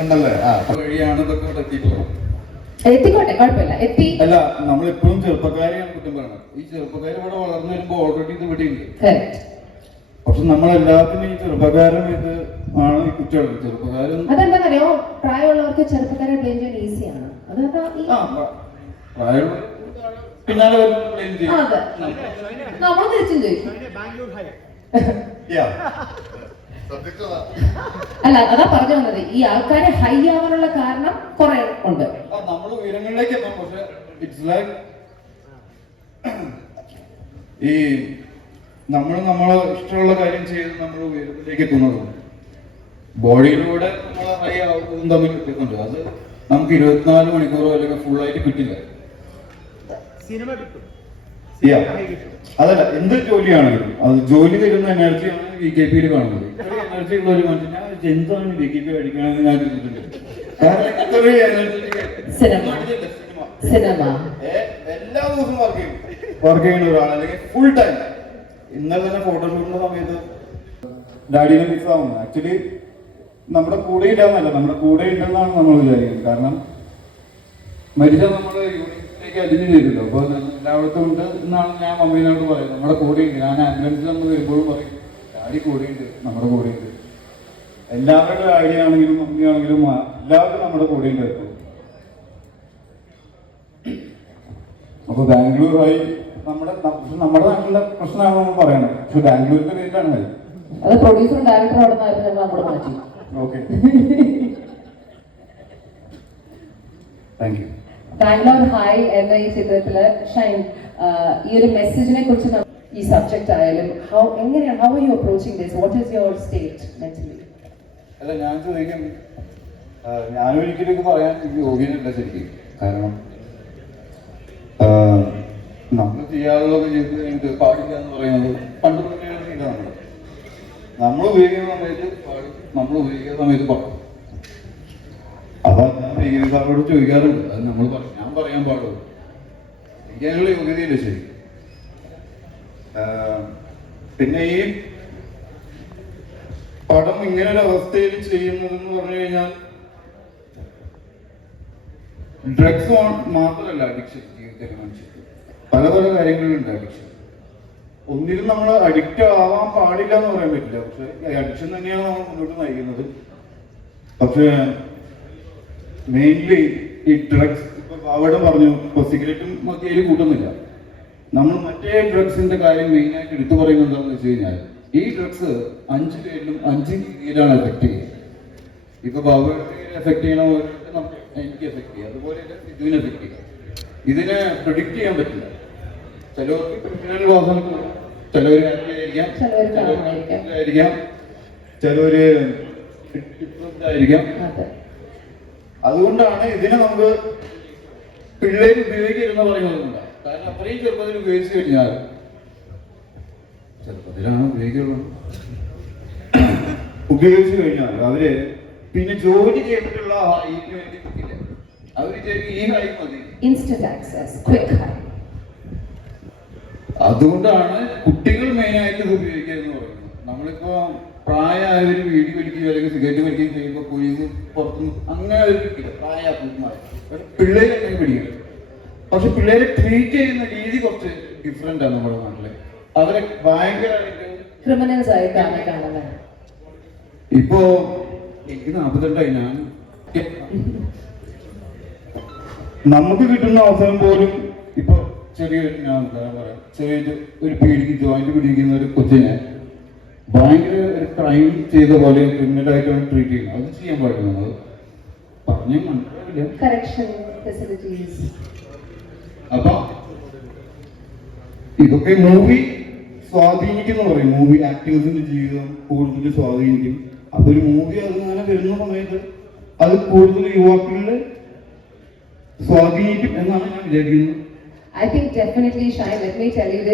ഉണ്ടല്ലേ? വഴിയാണ് ഇതൊക്കെ എത്തിയിട്ടുള്ളത്. എത്തിക്കോട്ടെ, കുഴപ്പമില്ല. എത്തി അല്ല, നമ്മളെപ്പോഴും ചെറുപ്പക്കാരെയാണ് കുറ്റം പറയണത്. ഈ ചെറുപ്പക്കാർ ഇവിടെ വളർന്നു വരുമ്പോ ഓൾറെഡി ഇത് ഇവിടെ ഉണ്ട്. പക്ഷെ നമ്മളെല്ലാത്തിനും ഈ ചെറുപ്പക്കാരും ഇത് ആണ് ഈ കുറ്റം. ചെറുപ്പക്കാരും അതെന്താണെന്നറിയോ, പ്രായമുള്ളവർക്ക് ചെറുപ്പക്കാരെ ബ്ലെയിം ചെയ്യാൻ ഈസിയാണ്. പ്രായമുള്ള പിന്നാലെ നമ്മൾ തിരിച്ചും ചോദിക്കും. അല്ല, അതാ പറഞ്ഞു വന്നത്, ഈ ആൾക്കാരെ ഹൈ ആവാനുള്ള കാരണം കുറെ ഉണ്ട്. നമ്മൾ ഉയരങ്ങളിലേക്ക് എത്താം. പക്ഷെ ഇറ്റ്സ് ലൈക്ക് ഈ നമ്മളെ ഇഷ്ടമുള്ള കാര്യം ചെയ്ത് നമ്മൾ ഉയരത്തിലേക്ക് എത്തുന്നത് ബോഡിയിലൂടെ നമ്മൾ ഹൈ ആവുന്നതും തമ്മിൽ കിട്ടുന്നുണ്ട്. അത് നമുക്ക് 24 മണിക്കൂറോ അല്ലെങ്കിൽ ഫുള്ളായിട്ട് കിട്ടില്ല. അതല്ല, എന്ത് ജോലിയാണെങ്കിലും അത് ജോലി തരുന്ന എനർജിയാണ് VKP കാണുന്നത്. എനർജി ഉള്ള ഒരു മനുഷ്യൻ ഞാൻ എന്താണ് VKP അടിക്കണമെന്ന് ഞാൻ ചിന്തിച്ചിട്ടുണ്ട്. കാരണം ഇത്രയും എനർജി എല്ലാ ദിവസവും വർക്ക് ചെയ്യുന്ന ഒരാൾ അല്ലെങ്കിൽ ഫുൾ ടൈം. ഇന്നലെ തന്നെ ഫോട്ടോഷൂട്ടിന്റെ സമയത്ത് ഡാഡിനെ മിസ് ആവുന്നു. ആക്ച്വലി നമ്മുടെ കൂടെ ഇല്ലാന്നല്ല, നമ്മുടെ കൂടെ ഉണ്ടെന്നാണ് നമ്മൾ വിചാരിക്കുന്നത്. കാരണം മരിച്ച നമ്മൾ യൂണിറ്റിലേക്ക് അലിഞ്ഞു ചേരുമല്ലോ. അപ്പൊ എല്ലായിടത്തും ഉണ്ട് എന്നാണ് ഞാൻ മമ്മീനോട് പറയുന്നത്. നമ്മുടെ കൂടെയുണ്ട്. ഞാൻ ആംബുലൻസിൽ നമ്മൾ വരുമ്പോഴും പറയും, ഡാഡി കൂടെയുണ്ട്, നമ്മുടെ കൂടെയുണ്ട്. എല്ലാവരുടെ ഡാഡി ആണെങ്കിലും മമ്മി ആണെങ്കിലും എല്ലാവരും നമ്മുടെ കൂടെയുണ്ട്. അപ്പൊ ബാംഗ്ലൂരായി നമ്മുടെ നാട്ടിലെ പ്രശ്നമാണ് നമ്മൾ പറയണത്. പക്ഷെ ബാംഗ്ലൂരിന്റെ പേരിലാണ് കാര്യം. അത് പ്രൊഡ്യൂസറും ഡയറക്ടറും അവിടെ നിന്ന് നമ്മുടെ മാറ്റി. Okay, thank you. Bangalore high എന്ന ഈ ചിത്രത്തില് ഷൈൻ, ഈ ഒരു മെസ്സേജിനെ കുറിച്ച് ഈ സബ്ജക്ട് ആയാലും എങ്ങനെയാണ്, how are you approaching this, what is your state mentally? അല്ല, ഞാൻ ചോദിക്കും, ഞാനൊരിക്കലും ഇത് പറയാൻ യോഗ്യനല്ല ശരിക്കും. കാരണം നമ്മൾ ചെയ്യാറുള്ളതൊക്കെ ചെയ്ത് കഴിഞ്ഞിട്ട് പാടില്ല എന്ന് പറയുന്നത് പണ്ട് ചെയ്ത നമ്മൾ ഉപയോഗിക്കുന്ന സമയത്ത് പാടും, നമ്മൾ ഉപയോഗിക്കുന്ന സമയത്ത് പാടും. അതാ ഞാൻ ഭീകര സാറോട് ചോദിക്കാറുണ്ട്, അത് നമ്മൾ ഞാൻ പറയാൻ പാടുള്ളൂ, എനിക്ക് അതിനുള്ള യോഗ്യതയില്ല ശരി. പിന്നെ ഈ പടം ഇങ്ങനൊരു അവസ്ഥയിൽ ചെയ്യുന്നതെന്ന് പറഞ്ഞു കഴിഞ്ഞാൽ ഡ്രഗ്സ് മാത്രമല്ല അഡിക്ഷൻ. ജീവിതത്തിൽ മനുഷ്യർക്ക് പല പല കാര്യങ്ങളിലുണ്ട് അഡിക്ഷൻ. ഒന്നിനും നമ്മൾ അഡിക്റ്റ് ആവാൻ പാടില്ല എന്ന് പറയാൻ പറ്റില്ല. പക്ഷെ അഡിക്ഷൻ തന്നെയാണ് നമ്മൾ മുന്നോട്ട് നയിക്കുന്നത്. പക്ഷെ മെയിൻലി ഈ ഡ്രഗ്സ്, ഇപ്പൊ അവിടെ പറഞ്ഞു, ഇപ്പൊ സിഗരറ്റും മദ്യയിൽ കൂട്ടുന്നില്ല. നമ്മൾ മറ്റേ ഡ്രഗ്സിന്റെ കാര്യം മെയിനായിട്ട് എടുത്തു പറയുന്നത് എന്താണെന്ന് വെച്ച് കഴിഞ്ഞാൽ, ഈ ഡ്രഗ്സ് 5 പേരിലും 5 രീതിയിലാണ് എഫക്ട് ചെയ്യുക. ഇപ്പൊ ബാബുവിനെ എഫക്ട് ചെയ്യണ എനിക്ക് എഫക്ട് ചെയ്യുക, അതുപോലെ ഇതിനെ എഫക്ട് ചെയ്യുക. ഇതിനെ പ്രിഡിക്റ്റ് ചെയ്യാൻ പറ്റില്ല. ചിലവർക്ക് ക്രിമിനൽ വാസന, ചിലവര് ആയിരിക്കാം, ചിലവര് ആയിരിക്കാം. അതുകൊണ്ടാണ് ഇതിനെ നമുക്ക് പിള്ളേര് ഉപയോഗിക്കരുതെന്ന് പറയുന്നതുകൊണ്ട്. കാരണം അത്രയും ചെറുപ്പത്തിൽ ഉപയോഗിച്ചു കഴിഞ്ഞാൽ, ചെറുപ്പത്തിലാണ് ഉപയോഗിച്ചു കഴിഞ്ഞാൽ അവര് പിന്നെ ജോലി ചെയ്തിട്ടുള്ള ഹൈറ്റിന് വേണ്ടി കിട്ടില്ല. അവര് ഈ ഹൈ മതി, ഇൻസ്റ്റന്റ് ആക്സസ്, ക്വിക്ക് ഹൈ. അതുകൊണ്ടാണ് കുട്ടികൾ മെയിനായിട്ട് ഇത് ഉപയോഗിക്കുക പറയുന്നത്. നമ്മളിപ്പോ പ്രായമായവര് വീടി വലിക്കുകയോ അല്ലെങ്കിൽ സിഗരറ്റ് വലിക്കുകയും ചെയ്യുമ്പോൾ പോലീസ് പുറത്തുനിന്ന് അങ്ങനെ അവർ കിട്ടില്ല, പ്രായമാർ. പക്ഷെ പിള്ളേരെ പിടിക്കില്ല. പക്ഷെ പിള്ളേരെ ട്രീറ്റ് ചെയ്യുന്ന രീതി കുറച്ച് ഡിഫറെന്റ് ആണ് നമ്മുടെ നാട്ടില്. അവരെ ഭയങ്കരമായിട്ട് ക്രിമിനൽസ് ആയിട്ടാണ് കാണുന്നത്. ഇപ്പോ എനിക്ക് 42 ഞാൻ നമുക്ക് കിട്ടുന്ന അവസരം പോലും ഇപ്പൊ ചെറിയൊരു, ഞാൻ പറയാം, ചെറിയൊരു ഒരു ജോയിന്റ് പിടിക്കുന്ന ഒരു കൊച്ചിനെ ഭയങ്കര ഒരു ക്രൈം ചെയ്ത പോലെ ക്രിമിനലായിട്ടാണ് ട്രീറ്റ് ചെയ്യുന്നത്. അത് ചെയ്യാൻ പാടില്ല. നമ്മൾ പറഞ്ഞു മനസ്സിലാവില്ല. അപ്പൊ ഇതൊക്കെ മൂവി സ്വാധീനിക്കുന്ന പറയും. മൂവി ആക്ടേഴ്സിന്റെ ജീവിതം കൂടുതൽ സ്വാധീനിക്കും. അതൊരു മൂവി അതിങ്ങനെ വരുന്ന സമയത്ത് അത് കൂടുതൽ യുവാക്കളിൽ സ്വാധീനിക്കും എന്നാണ് ഞാൻ വിചാരിക്കുന്നത്. I think definitely, Shine, let me tell you this.